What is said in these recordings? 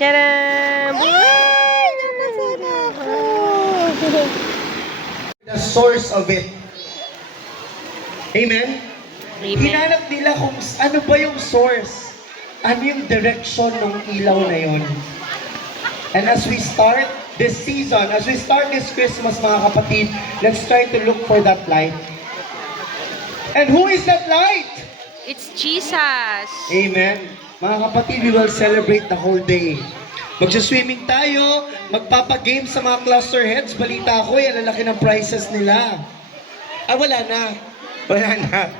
Tcharam! Ay! Namasana ako! The source of it. Amen? Amen. Hinanap nila kung ano ba yung source. Ano yung direction ng ilaw na yun. And as we start this season, as we start this Christmas, mga kapatid, let's try to look for that light. And who is that light? It's Jesus. Amen. Mga kapatid, we will celebrate the whole day. Magsaswimming tayo, magpapagame sa mga cluster heads. Balita ko, yan ang laki ng prizes nila. Wala na. Wala na.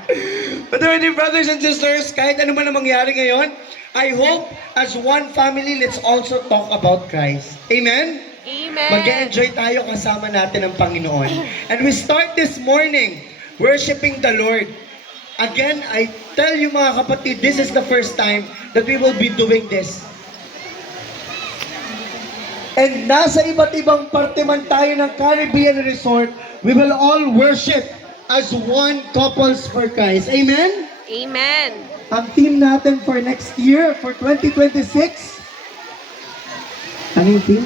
But dear brothers and sisters, kahit ano man ang mangyari ngayon, I hope as one family, let's also talk about Christ. Amen? Amen. Mag-enjoy tayo kasama natin ang Panginoon. And we start this morning worshiping the Lord. Again, I tell you mga kapatid, this is the first time that we will be doing this. And nasa iba't ibang parte man tayo ng Caribbean Resort, we will all worship as one couples for Christ. Amen? Amen. Ang theme natin for next year, for 2026, ano yung theme?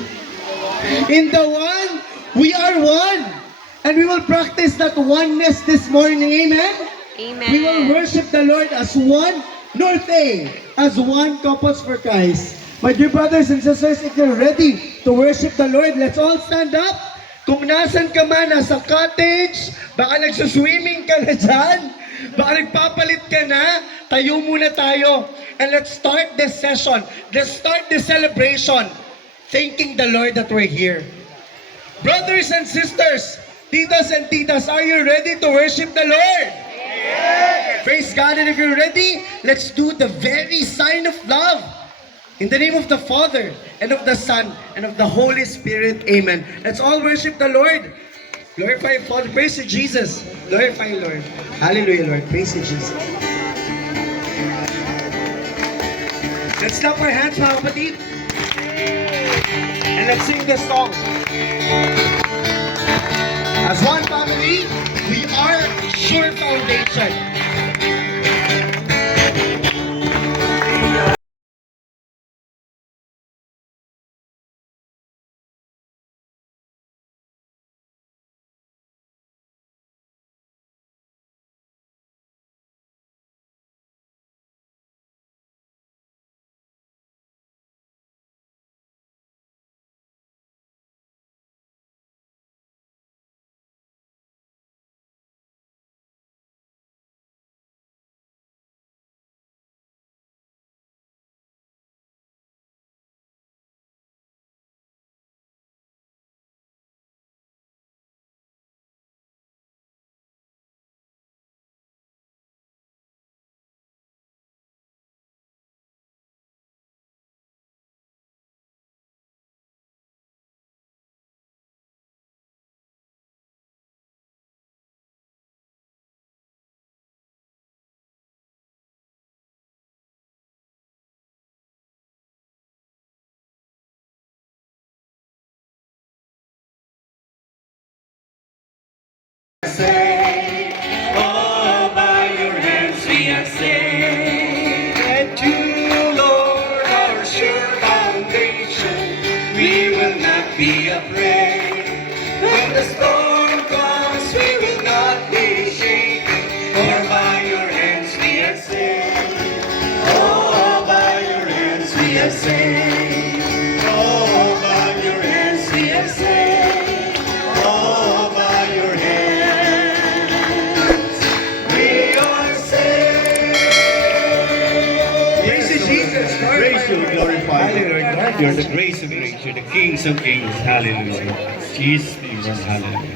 In the one, we are one. And we will practice that oneness this morning. Amen? Amen. We will worship the Lord as one, North A, as one couples for Christ. My dear brothers and sisters, if you're ready to worship the Lord, let's all stand up. Kung nasan ka man, nasa cottage, baka nagsuswimming ka na dyan, baka nagpapalit ka na, tayo muna tayo. And let's start this session. Let's start this celebration, thanking the Lord that we're here. Brothers and sisters, titas and titas, are you ready to worship the Lord? Yes! Praise God, and if you're ready, let's do the very sign of love. In the name of the Father, and of the Son, and of the Holy Spirit, amen. Let's all worship the Lord. Glorify Father, praise to Jesus. Glorify Lord. Hallelujah, Lord. Praise to Jesus. Let's clap our hands, mga kapatid. And let's sing this song. As one family, we are sure foundation. Say, oh, by your hands we are saved. And you, Lord, our sure foundation, we will not be afraid. When the storm comes, we will not be shaken. For by your hands we are saved. Oh, by your hands we are saved. Oh, by your hands we are saved. Oh, by your hands. You're the grace of grace. You're the kings of kings. Hallelujah. Jesus, hallelujah.